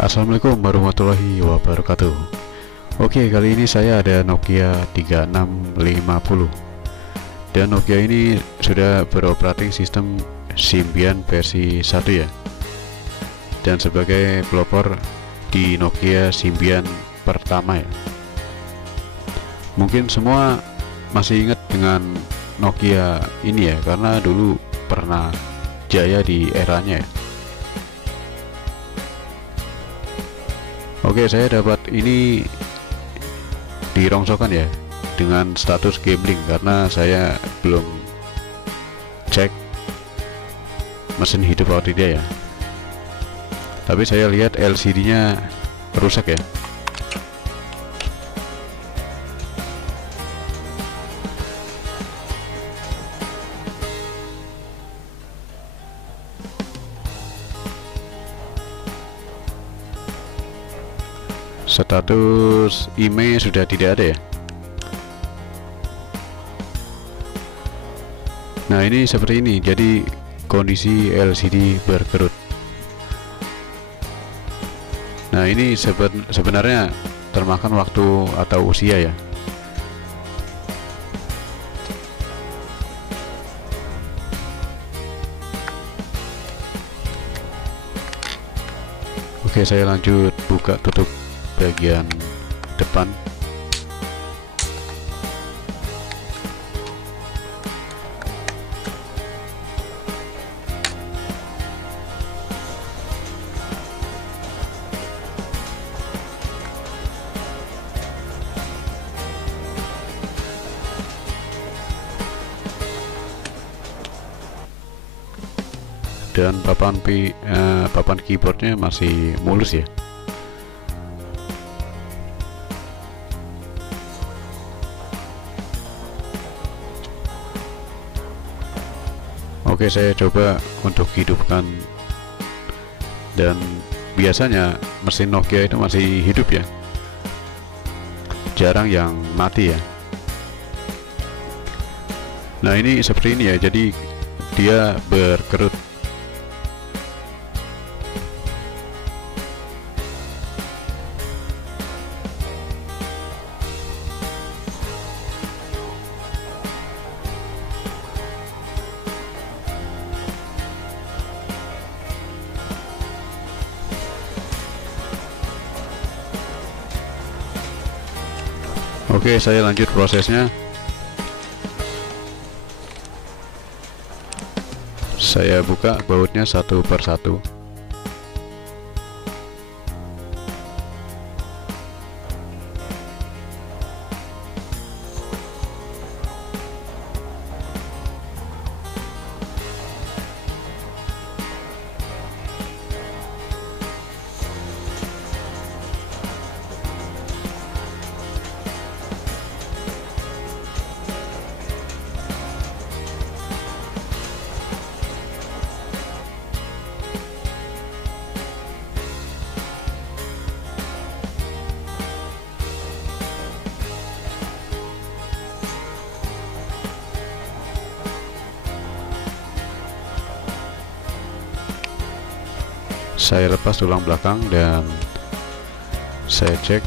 Assalamualaikum warahmatullahi wabarakatuh. Oke, kali ini saya ada Nokia 3650. Dan Nokia ini sudah beroperating sistem Symbian versi 1 ya. Dan sebagai pelopor di Nokia Symbian pertama ya. Mungkin semua masih ingat dengan Nokia ini ya, karena dulu pernah jaya di eranya ya. Oke, saya dapat ini dirongsokan ya dengan status gambling karena saya belum cek mesin hidup atau tidak ya. Tapi saya lihat LCD-nya rusak ya. Status email sudah tidak ada ya. Nah, ini seperti ini, jadi kondisi LCD berkerut. Nah, ini sebenarnya termakan waktu atau usia ya. Oke, saya lanjut buka tutup bagian depan. Dan papan keyboardnya masih mulus ya. Oke, saya coba untuk hidupkan, dan biasanya mesin Nokia itu masih hidup ya, jarang yang mati ya. Nah, ini seperti ini ya, jadi dia berkerut. Oke, saya lanjut prosesnya. Saya buka bautnya satu per satu. Saya lepas tulang belakang dan saya cek.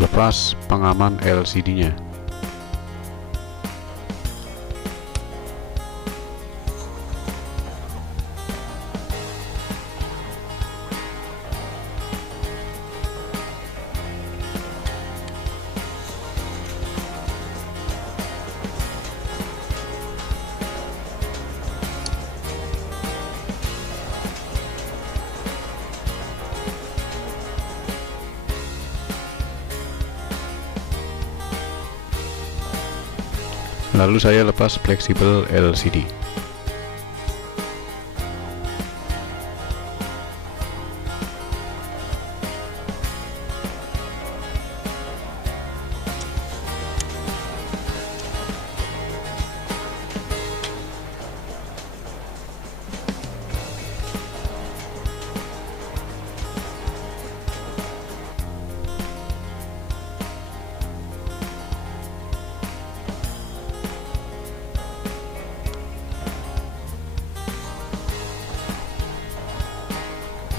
Lepas pengaman LCD-nya. Lalu saya lepas fleksibel LCD.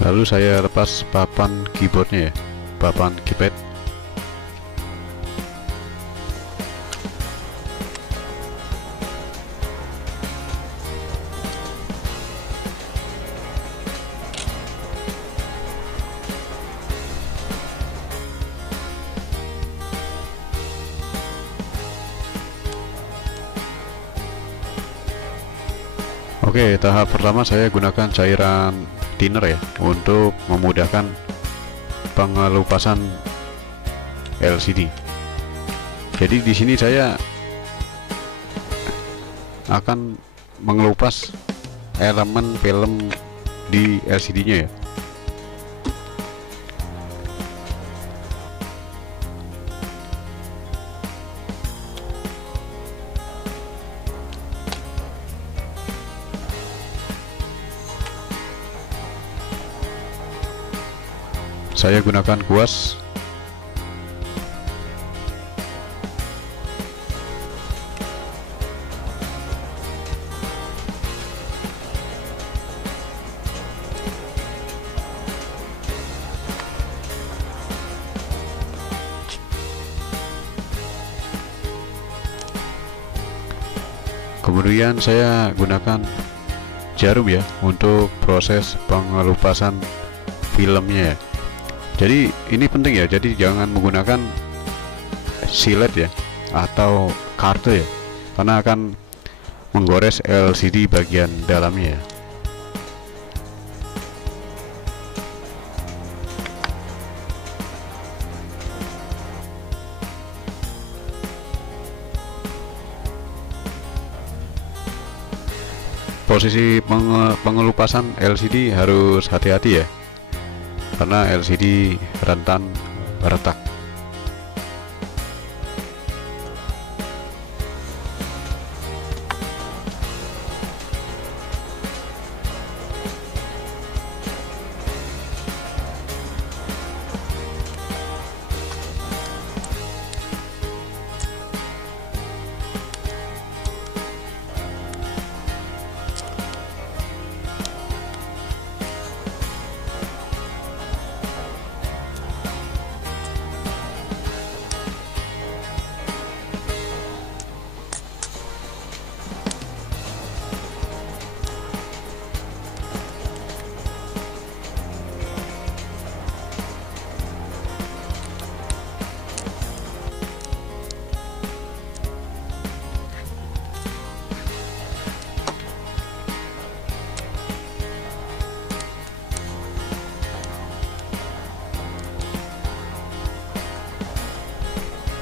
Lalu saya lepas papan keyboardnya ya, papan keypad. Oke, tahap pertama saya gunakan cairan thinner ya untuk memudahkan pengelupasan LCD. Jadi di sini saya akan mengelupas elemen film di LCD-nya ya. Saya gunakan kuas. Kemudian saya gunakan jarum ya untuk proses pengelupasan filmnya ya. Jadi ini penting ya, jadi jangan menggunakan silet ya atau kartu ya, karena akan menggores LCD bagian dalamnya ya. Posisi pengelupasan LCD harus hati-hati ya, karena LCD rentan retak.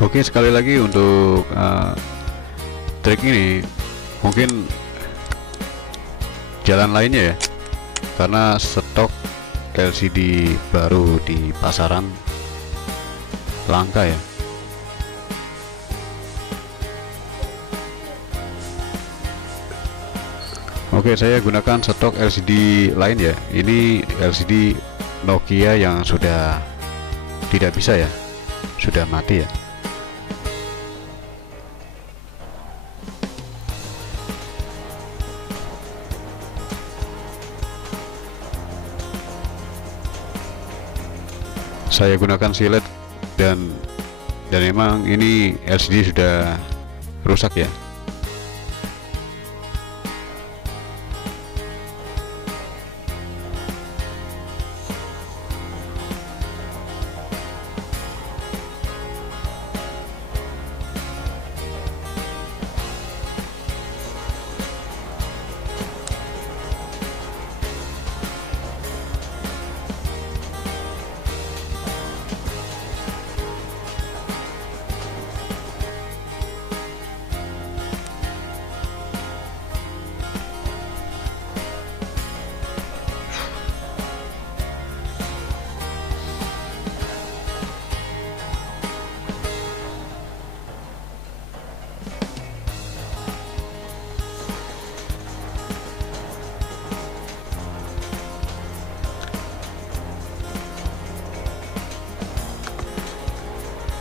Oke, sekali lagi untuk trik ini mungkin jalan lainnya ya, karena stok LCD baru di pasaran langka ya. Oke, saya gunakan stok LCD lain ya. Ini LCD Nokia yang sudah tidak bisa ya, sudah mati ya. Saya gunakan silet dan memang ini LCD sudah rusak ya.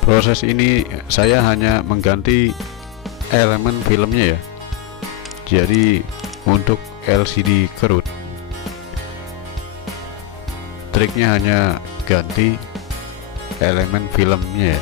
Proses ini saya hanya mengganti elemen filmnya ya. Jadi untuk LCD kerut triknya hanya ganti elemen filmnya ya.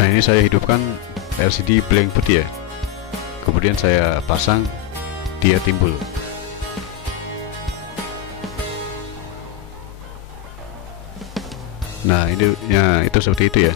Nah, ini saya hidupkan LCD blank putih ya, kemudian saya pasang, dia timbul. Nah, ini ya, itu seperti itu ya.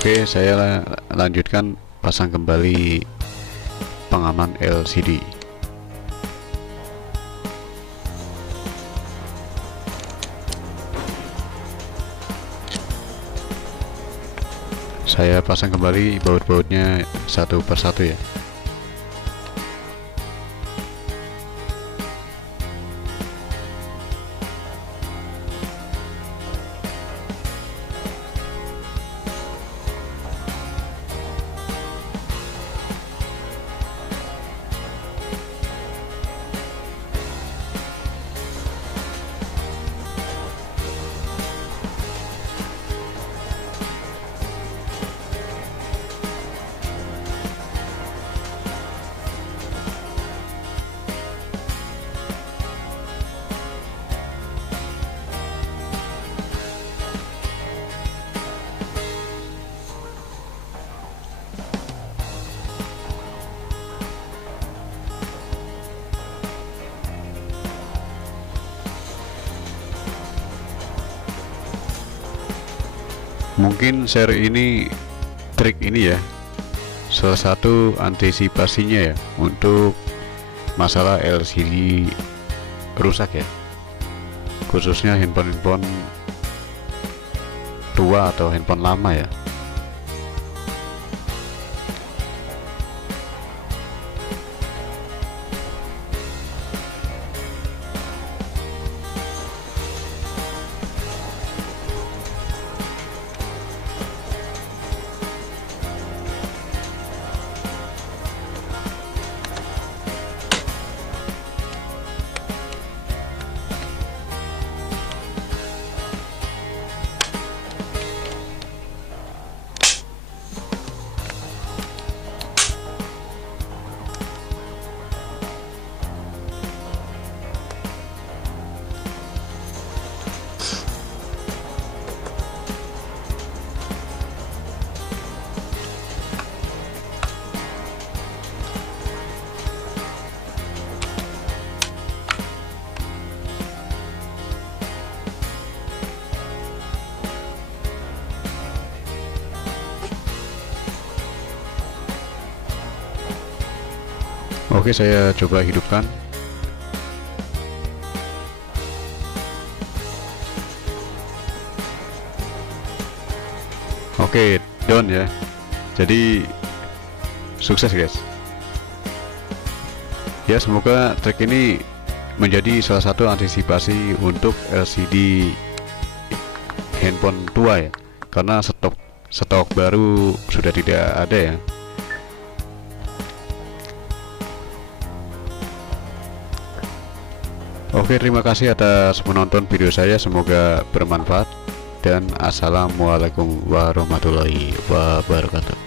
Oke, saya lanjutkan pasang kembali pengaman LCD. Saya pasang kembali baut-bautnya satu persatu ya. Mungkin share ini trik ini ya, salah satu antisipasinya ya untuk masalah LCD rusak ya, khususnya handphone tua atau handphone lama ya. Oke, saya coba hidupkan. Oke, down ya. Jadi sukses guys. Ya, semoga trik ini menjadi salah satu antisipasi untuk LCD handphone tua ya, karena stok baru sudah tidak ada ya. Oke, terima kasih atas menonton video saya, semoga bermanfaat dan assalamualaikum warahmatullahi wabarakatuh.